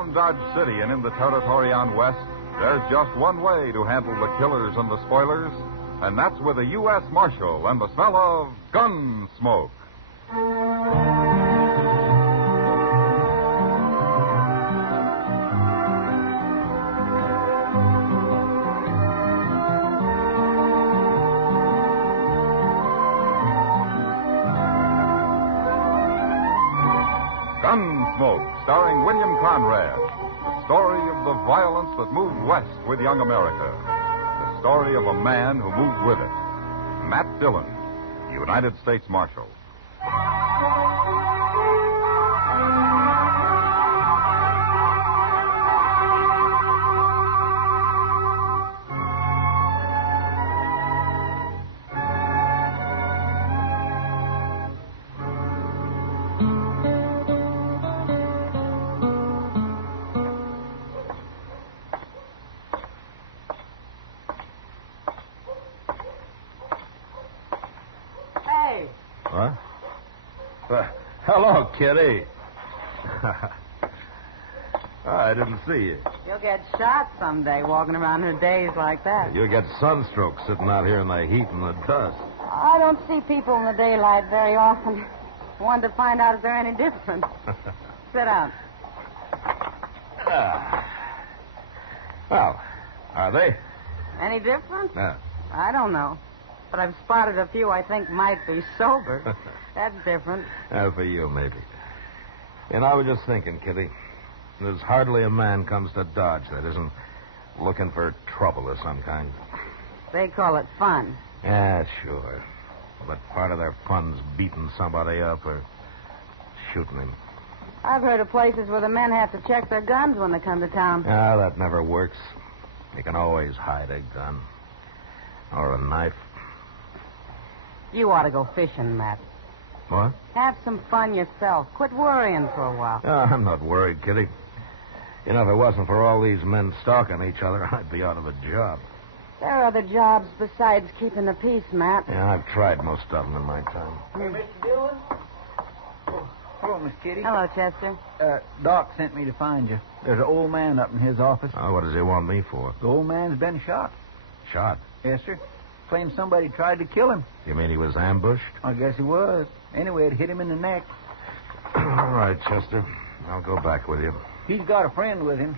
Around Dodge City and in the territory on West, there's just one way to handle the killers and the spoilers, and that's with a U.S. Marshal and the smell of Gunsmoke. Gunsmoke, starring William Conrad. The story of the violence that moved west with young America. The story of a man who moved with it. Matt Dillon, United States Marshal. Hello, Kitty. I didn't see you. You'll get shot someday walking around in days like that. You'll get sunstroke sitting out here in the heat and the dust. I don't see people in the daylight very often. Wanted to find out if they're any different. Sit down. Well, are they? Any different? Yeah. I don't know. But I've spotted a few I think might be sober. That's different. For you, maybe. And I was just thinking, Kitty, there's hardly a man comes to Dodge that isn't looking for trouble of some kind. They call it fun. Yeah, sure. But part of their fun's beating somebody up or shooting him. I've heard of places where the men have to check their guns when they come to town. Ah, that never works. You can always hide a gun. Or a knife. You ought to go fishing, Matt. What? Have some fun yourself. Quit worrying for a while. I'm not worried, Kitty. You know, if it wasn't for all these men stalking each other, I'd be out of a job. There are other jobs besides keeping the peace, Matt. Yeah, I've tried most of them in my time. Hey, Mr. Dillon? Hello, Miss Kitty. Hello, Chester. Doc sent me to find you. There's an old man up in his office. Oh, what does he want me for? The old man's been shot. Shot? Yes, sir. Claims somebody tried to kill him. You mean he was ambushed? I guess he was. Anyway, it hit him in the neck. All right, Chester. I'll go back with you. He's got a friend with him,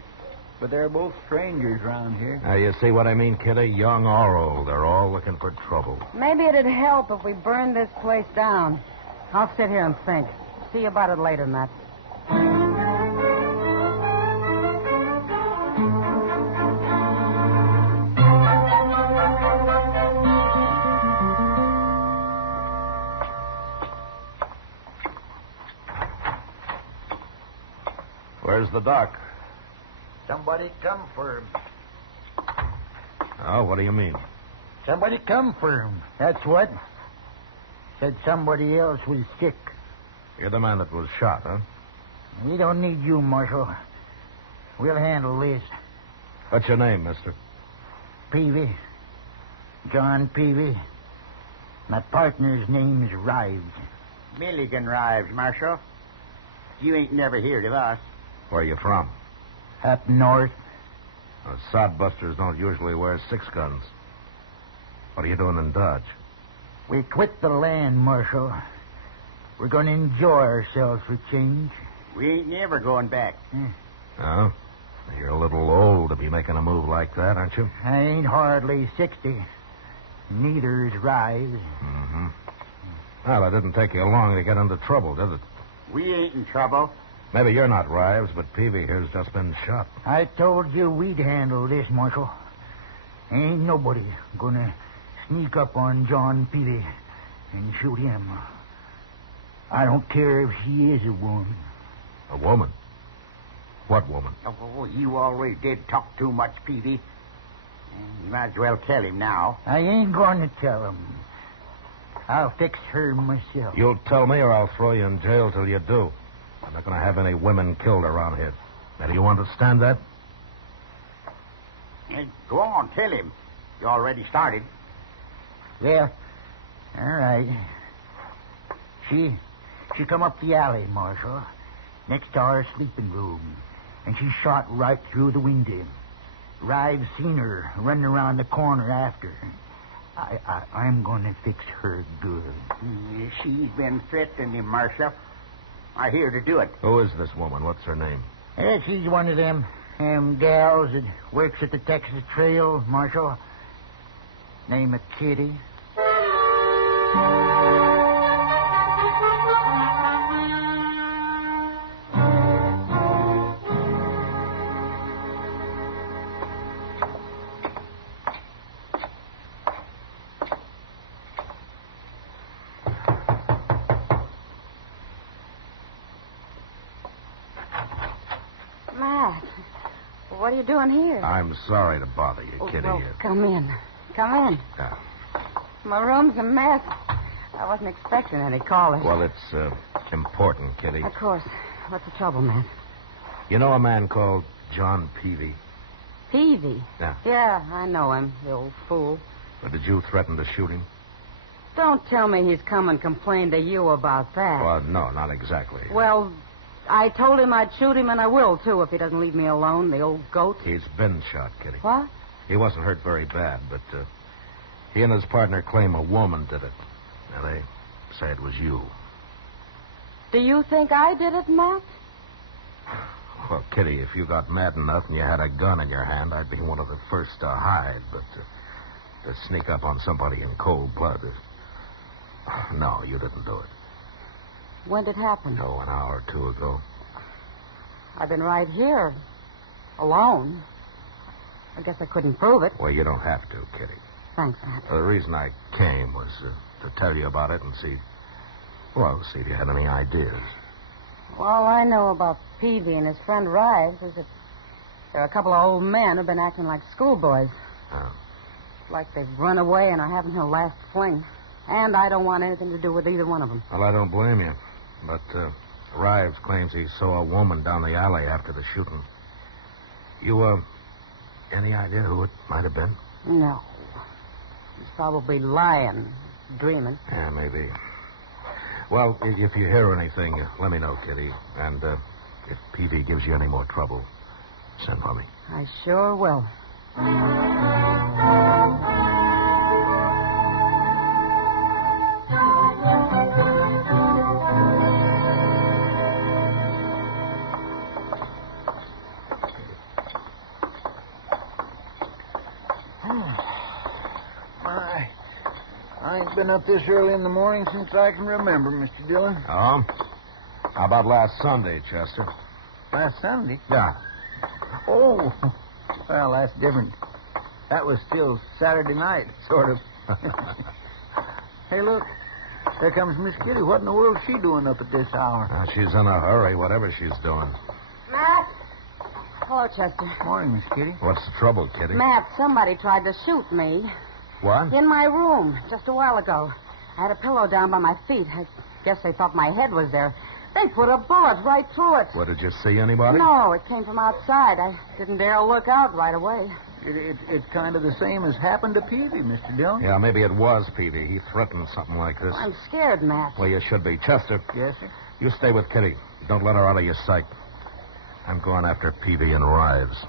but they're both strangers around here. Now, you see what I mean, Kitty? Young or old, they're all looking for trouble. Maybe it'd help if we burned this place down. I'll sit here and think. See you about it later, Matt. Where's the doc? Somebody come for him. Oh, what do you mean? Somebody come for him. That's what. Said somebody else was sick. You're the man that was shot, huh? We don't need you, Marshal. We'll handle this. What's your name, mister? Peavy. John Peavy. My partner's name's Rives. Milligan Rives, Marshal. You ain't never heard of us. Where are you from? Up north. Sodbusters don't usually wear 6 guns. What are you doing in Dodge? We quit the land, Marshal. We're going to enjoy ourselves for change. We ain't never going back. Oh? You're a little old to be making a move like that, aren't you? I ain't hardly 60. Neither is Rives. Mm-hmm. Well, it didn't take you long to get into trouble, did it? We ain't in trouble. Maybe you're not Rives, but Peavy here's just been shot. I told you we'd handle this, Marshal. Ain't nobody gonna sneak up on John Peavy and shoot him. I don't care if she is a woman. A woman? What woman? Oh, you already did talk too much, Peavy. You might as well tell him now. I ain't going to tell him. I'll fix her myself. You'll tell me or I'll throw you in jail till you do. I'm not going to have any women killed around here. Now, do you understand that? Hey, go on, tell him. You already started. Well, all right. She come up the alley, Marshal, next to our sleeping room. and she shot right through the window. Rives seen her running around the corner after. I'm going to fix her good. She's been threatening him, Marshal. I hear to do it. Who is this woman? What's her name? She's one of them gals that works at the Texas Trail, Marshal. Name of Kitty. Matt, what are you doing here? I'm sorry to bother you, Kitty. Well, come in. Come in. Yeah. My room's a mess. I wasn't expecting any callers. Well, it's important, Kitty. Of course. What's the trouble, Matt? You know a man called John Peavy? Peavy? Yeah. Yeah, I know him, the old fool. Or did you threaten to shoot him? Don't tell me he's come and complained to you about that. Well, no, not exactly. Well, I told him I'd shoot him, and I will, too, if he doesn't leave me alone, the old goat. He's been shot, Kitty. What? He wasn't hurt very bad, but he and his partner claim a woman did it. Now, they say it was you. Do you think I did it, Matt? Well, Kitty, if you got mad enough and you had a gun in your hand, I'd be one of the first to hide, but to sneak up on somebody in cold blood is... No, you didn't do it. When did it happen? Oh, an hour or two ago. I've been right here, alone. I guess I couldn't prove it. Well, you don't have to, Kitty. Thanks, Matt. The reason I came was to tell you about it and see if you had any ideas. All I know about Peavy and his friend Rives is that there are a couple of old men who've been acting like schoolboys. Oh. Like they've run away and are having their last fling. And I don't want anything to do with either one of them. Well, I don't blame you. But Rives claims he saw a woman down the alley after the shooting. You, any idea who it might have been? No. He's probably lying, dreaming. Yeah, maybe. Well, if you hear anything, let me know, Kitty. And if Peavy gives you any more trouble, send for me. I sure will. I ain't been up this early in the morning since I can remember, Mr. Dillon. Oh? How about last Sunday, Chester? Last Sunday? Yeah. Oh, well, that's different. That was still Saturday night, sort of. Hey, look. There comes Miss Kitty. What in the world's she doing up at this hour? She's in a hurry, whatever she's doing. Matt? Hello, Chester. Morning, Miss Kitty. What's the trouble, Kitty? Matt, somebody tried to shoot me. What? In my room, just a while ago. I had a pillow down by my feet. I guess they thought my head was there. They put a bullet right through it. What, did you see anybody? No, it came from outside. I didn't dare look out right away. It's kind of the same as happened to Peavy, Mr. Dillon. Yeah, maybe it was Peavy. He threatened something like this. I'm scared, Matt. Well, you should be. Chester. Yes, sir? You stay with Kitty. Don't let her out of your sight. I'm going after Peavy and Rives.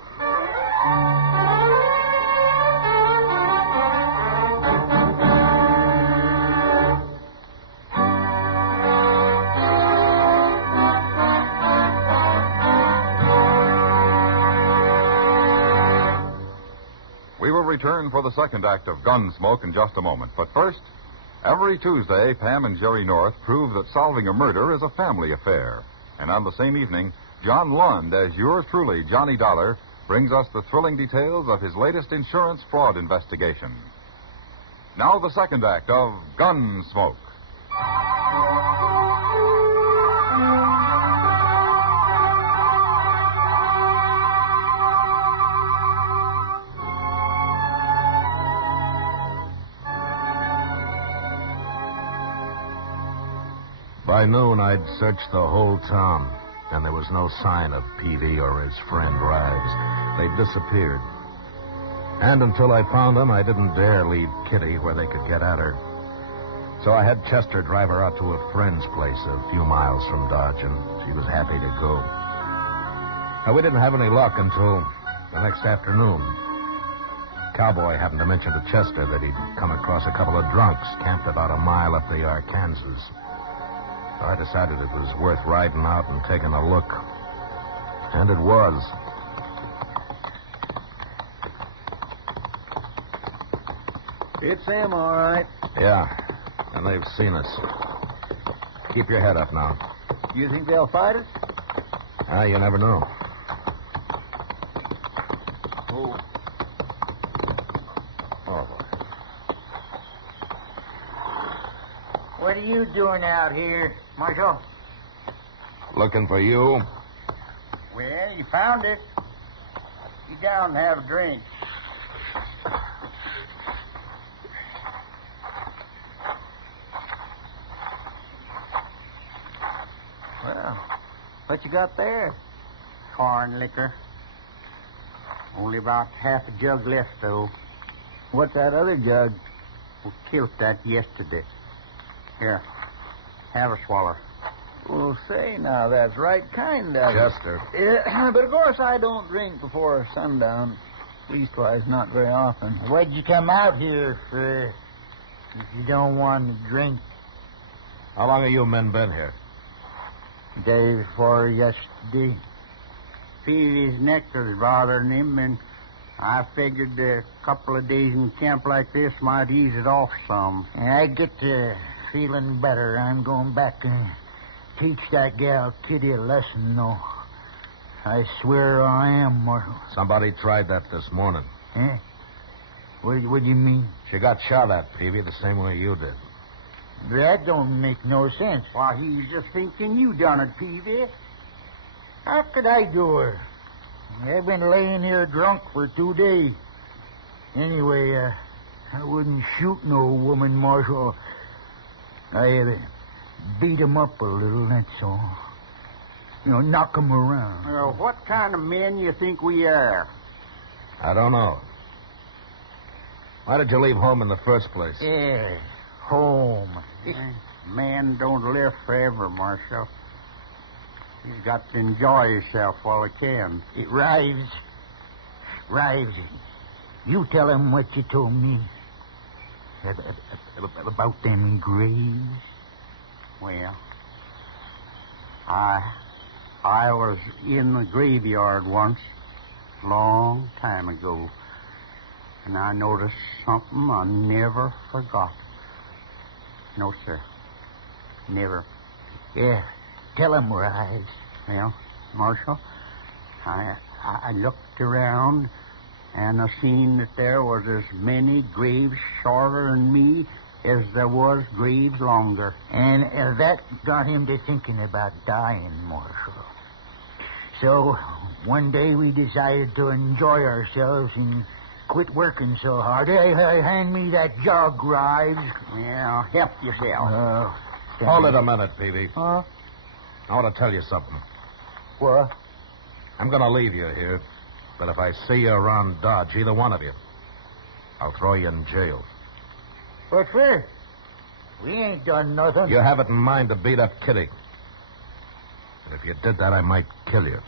We will return for the second act of Gunsmoke in just a moment. But first, every Tuesday, Pam and Jerry North prove that solving a murder is a family affair. And on the same evening, John Lund, as yours truly, Johnny Dollar, brings us the thrilling details of his latest insurance fraud investigation. Now the second act of Gunsmoke. By noon, I'd searched the whole town, and there was no sign of Peavy or his friend Rives. They'd disappeared. And until I found them, I didn't dare leave Kitty where they could get at her. So I had Chester drive her out to a friend's place a few miles from Dodge, and she was happy to go. Now, we didn't have any luck until the next afternoon. Cowboy happened to mention to Chester that he'd come across a couple of drunks camped about a mile up the Arkansas. So I decided it was worth riding out and taking a look. And it was. It's them, all right. Yeah, and they've seen us. Keep your head up now. You think they'll fight us? You never know. Oh. Oh, boy. What are you doing out here, Marshal? Looking for you? Well, you found it. Sit down and have a drink. Well, what you got there? Corn liquor. Only about half a jug left, though. What's that other jug? We killed that yesterday. Here, have a swallow. Well, say now, that's right kind of... Chester. Yeah, but of course I don't drink before sundown. Leastwise, not very often. What'd you come out here for if you don't want to drink? How long have you men been here? Day before yesterday. Peavy's neck was bothering him, and I figured a couple of days in camp like this might ease it off some. I get to feeling better. I'm going back and teach that gal Kitty a lesson, though. I swear I am, Marshal. Somebody tried that this morning. Eh? What do you mean? She got shot at, Peavy, the same way you did. That don't make no sense. Why, he's just thinking you done it, Peavy. How could I do her? I've been laying here drunk for 2 days. Anyway, I wouldn't shoot no woman, Marshal. I beat 'em up a little, that's all. You know, knock 'em around. Well, what kind of men you think we are? I don't know. Why did you leave home in the first place? Yeah, home. Man don't live forever, Marshal. He's got to enjoy himself while he can. It Rives. You tell him what you told me. About them graves. Well, I was in the graveyard once, long time ago, and I noticed something I never forgot. No, sir. Never. Yeah, tell him, Rives. Well, Marshal, I looked around, and I seen that there was as many graves shorter than me as there was graves longer. And that got him to thinking about dying, Marshal. So, one day we decided to enjoy ourselves and quit working so hard. Hey, hand me that jug, Rives. Well, help yourself. Hold it a minute, Peavy. Huh? I want to tell you something. What? I'm going to leave you here, but if I see you around Dodge, either one of you, I'll throw you in jail. What for? We ain't done nothing. You have it in mind to beat up Kitty. And if you did that, I might kill you.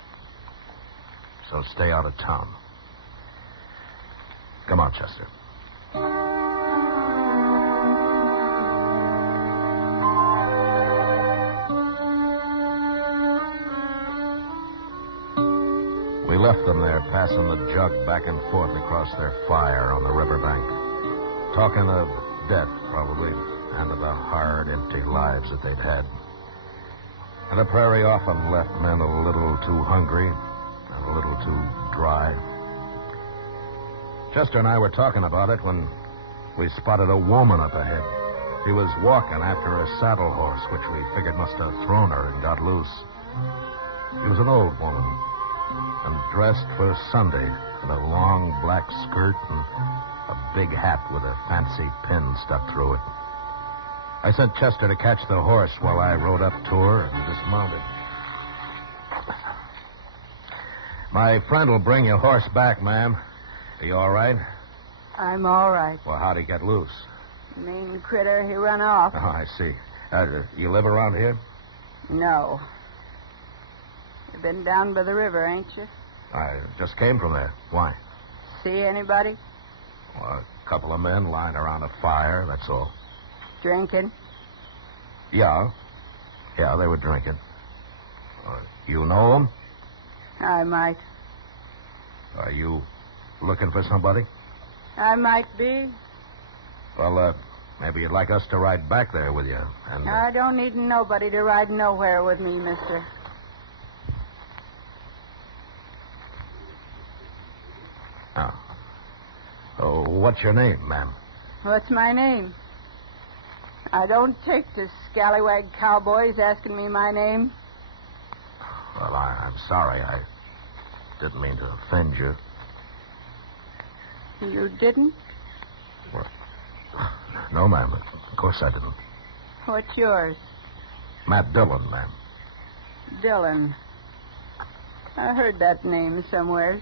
So stay out of town. Come on, Chester. We left them there, passing the jug back and forth across their fire on the riverbank. Talking of death, probably, and of the hard, empty lives that they'd had. And the prairie often left men a little too hungry and a little too dry. Chester and I were talking about it when we spotted a woman up ahead. She was walking after a saddle horse, which we figured must have thrown her and got loose. She was an old woman, and dressed for Sunday in a long black skirt and a big hat with a fancy pin stuck through it. I sent Chester to catch the horse while I rode up to her and dismounted. My friend will bring your horse back, ma'am. Are you all right? I'm all right. Well, how'd he get loose? Mean critter, he run off. Oh, I see. You live around here? No. You've been down by the river, ain't you? I just came from there. Why? See anybody? Well, a couple of men lying around a fire, that's all. Drinking? Yeah. Yeah, they were drinking. You know them? I might. Are you looking for somebody? I might be. Well, maybe you'd like us to ride back there with you. And I don't need nobody to ride nowhere with me, mister. Oh, what's your name, ma'am? What's my name? I don't take to scallywag cowboys asking me my name. Well, I'm sorry. I didn't mean to offend you. You didn't? Well, no, ma'am. Of course I didn't. What's yours? Matt Dillon, ma'am. Dillon. I heard that name somewhere.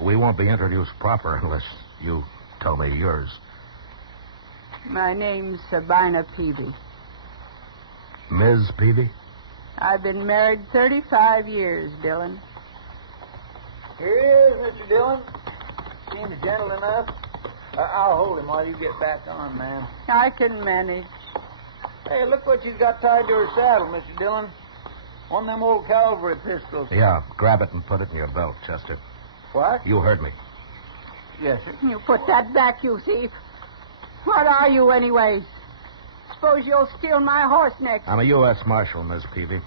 We won't be introduced proper unless you tell me yours. My name's Sabina Peavy. Ms. Peavy? I've been married 35 years, Dillon. Here he is, Mr. Dillon. Seems gentle enough. I'll hold him while you get back on, ma'am. I can manage. Hey, look what she's got tied to her saddle, Mr. Dillon. One of them old cavalry pistols. Yeah, grab it and put it in your belt, Chester. What? You heard me. Yes, sir. You put that back, you thief. What are you, anyways? Suppose you'll steal my horse next. I'm a U.S. Marshal, Miss Peavy.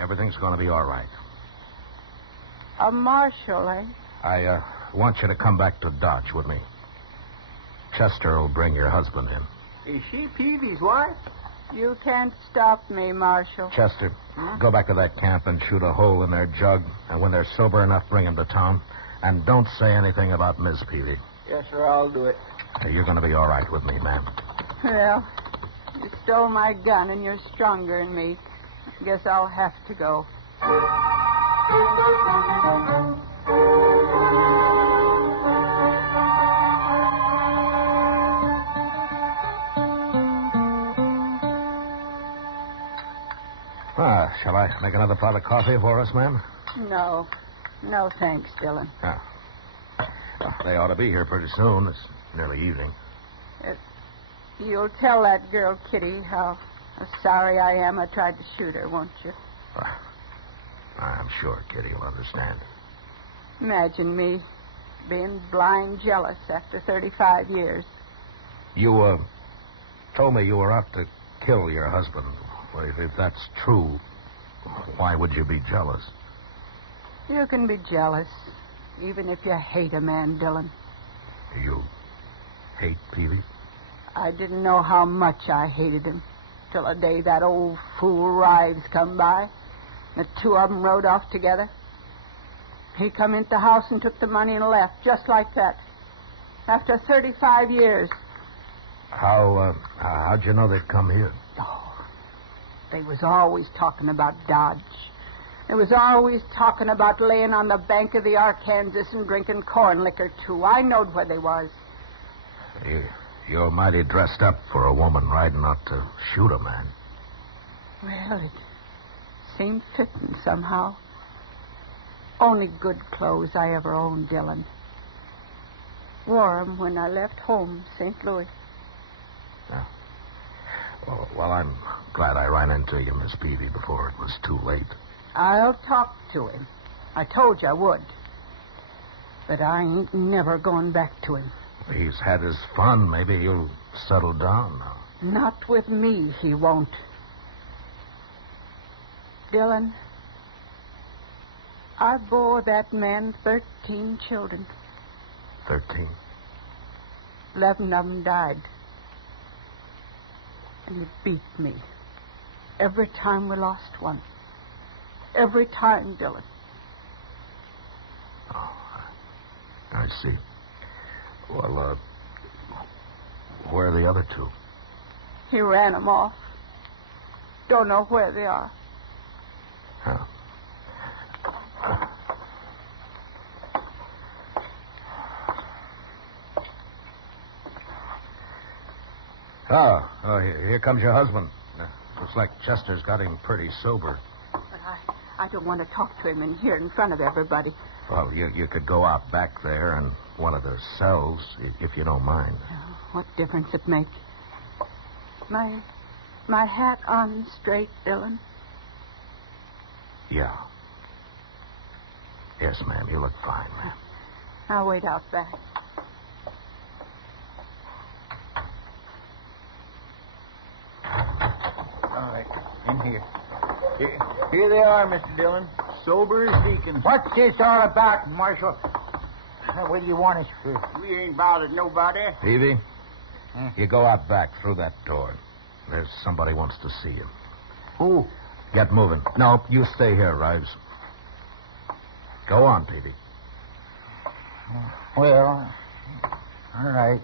Everything's going to be all right. A marshal, eh? I want you to come back to Dodge with me. Chester will bring your husband in. Is she Peavy's wife? You can't stop me, Marshal. Chester, go back to that camp and shoot a hole in their jug. And when they're sober enough, bring them to town. And don't say anything about Miss Peavy. Yes, sir, I'll do it. You're going to be all right with me, ma'am. Well, you stole my gun and you're stronger than me. Guess I'll have to go. Shall I make another pot of coffee for us, ma'am? No. No, thanks, Dillon. Well, they ought to be here pretty soon. It's nearly evening. You'll tell that girl, Kitty, how sorry I am I tried to shoot her, won't you? I'm sure Kitty will understand. Imagine me being blind jealous after 35 years. You, told me you were out to kill your husband. Well, if that's true, why would you be jealous? You can be jealous, even if you hate a man, Dillon. You hate Peavy? I didn't know how much I hated him till the day that old fool Rives come by. The two of them rode off together. He come into the house and took the money and left, just like that. After 35 years. How'd you know they'd come here? Oh, they was always talking about Dodge. They was always talking about laying on the bank of the Arkansas and drinking corn liquor, too. I knowed where they was. You're mighty dressed up for a woman riding out to shoot a man. Well, it seemed fitting somehow. Only good clothes I ever owned, Dillon. Wore 'em when I left home, St. Louis. Yeah. Well, I'm glad I ran into you, Miss Peavy, before it was too late. I'll talk to him. I told you I would. But I ain't never going back to him. He's had his fun. Maybe he'll settle down now. Not with me, he won't. Dillon, I bore that man 13 children. 13? 11 of them died. And he beat me. Every time we lost one. Every time, Dillon. Oh, I see. Well, where are the other two? He ran them off. Don't know where they are. Yeah. Oh, here comes your husband. Looks like Chester's got him pretty sober. But I I don't want to talk to him in here in front of everybody. Well, you could go out back there in one of the cells, if you don't mind. Oh, what difference it makes? My hat on straight, Dillon? Yeah. Yes, ma'am, you look fine, ma'am. I'll wait out back. All right, in here. Here they are, Mr. Dillon. Sober as deacons. What's this all about, Marshal? What do you want us for? We ain't bothered nobody. Peavy, you go out back through that door. There's somebody wants to see you. Who? Get moving. No, you stay here, Rives. Go on, Peavy. Well, all right.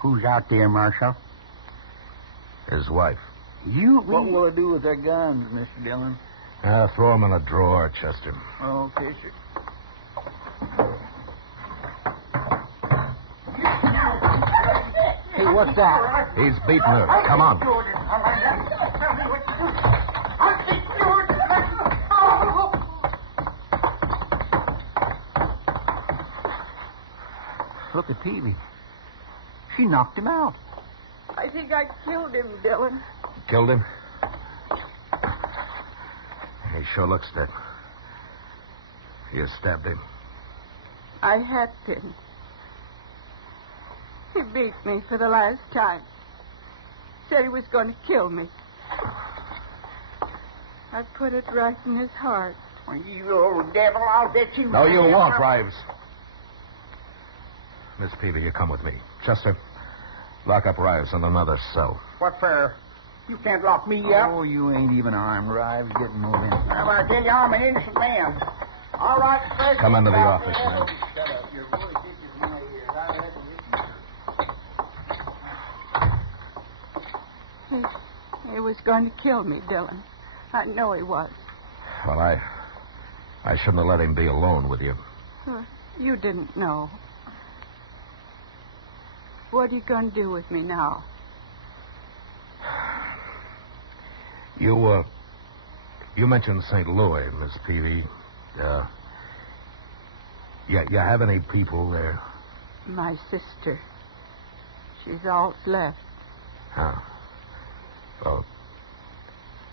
Who's out there, Marshal? His wife. You? What will I do with their guns, Mr. Dillon? Throw them in a drawer, Chester. Okay, sir. Hey, what's that? He's beating her. Come on. Look at Peavy. She knocked him out. I think I killed him, Dillon. Killed him? He sure looks dead. You stabbed him. I had to. He beat me for the last time. Said he was going to kill me. I put it right in his heart. You old devil, I'll bet you... No, you won't, Rives. Miss Peavy, you come with me. Chester, lock up Rives in another cell. What for? You can't lock me up. Oh, you ain't even armed, Rives. Get moving. Well, I tell you, I'm an innocent man. All right, Professor. Come into the office, man. Shut up. Your voice itches my ears. I'll have to listen. He was going to kill me, Dillon. I know he was. Well, I shouldn't have let him be alone with you. You didn't know. What are you going to do with me now? You mentioned St. Louis, Miss Peavy. You have any people there? My sister. She's all that's left. Huh. Well,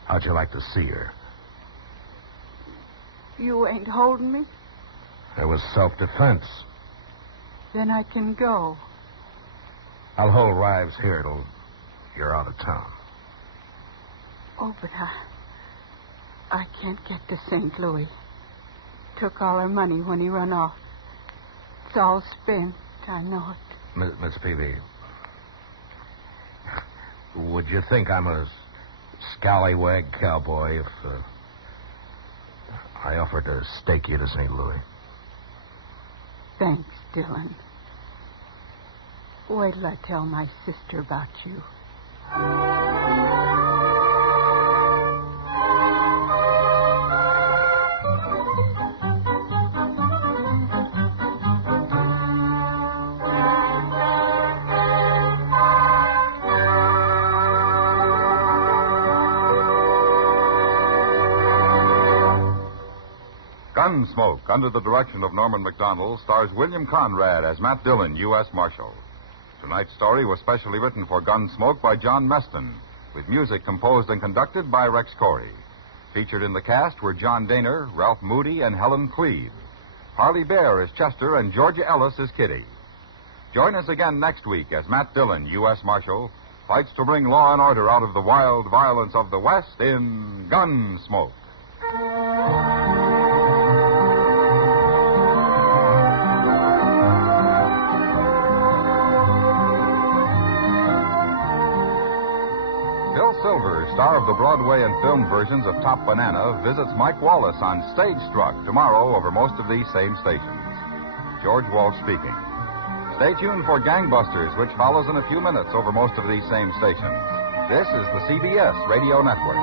how'd you like to see her? You ain't holding me? It was self-defense. Then I can go. I'll hold Rives here till you're out of town. Oh, but I can't get to St. Louis. Took all her money when he run off. It's all spent. I know it. Miss Peavy, would you think I'm a scallywag cowboy if I offered to stake you to St. Louis? Thanks, Dillon. Wait till I tell my sister about you. Gunsmoke, under the direction of Norman MacDonnell, stars William Conrad as Matt Dillon, U.S. Marshal. Tonight's story was specially written for Gunsmoke by John Meston, with music composed and conducted by Rex Corey. Featured in the cast were John Daner, Ralph Moody, and Helen Cleed. Parley Baer as Chester and Georgia Ellis as Kitty. Join us again next week as Matt Dillon, U.S. Marshal, fights to bring law and order out of the wild violence of the West in Gunsmoke. Silver, star of the Broadway and film versions of Top Banana, visits Mike Wallace on Stage Struck tomorrow over most of these same stations. George Walsh speaking. Stay tuned for Gangbusters, which follows in a few minutes over most of these same stations. This is the CBS Radio Network.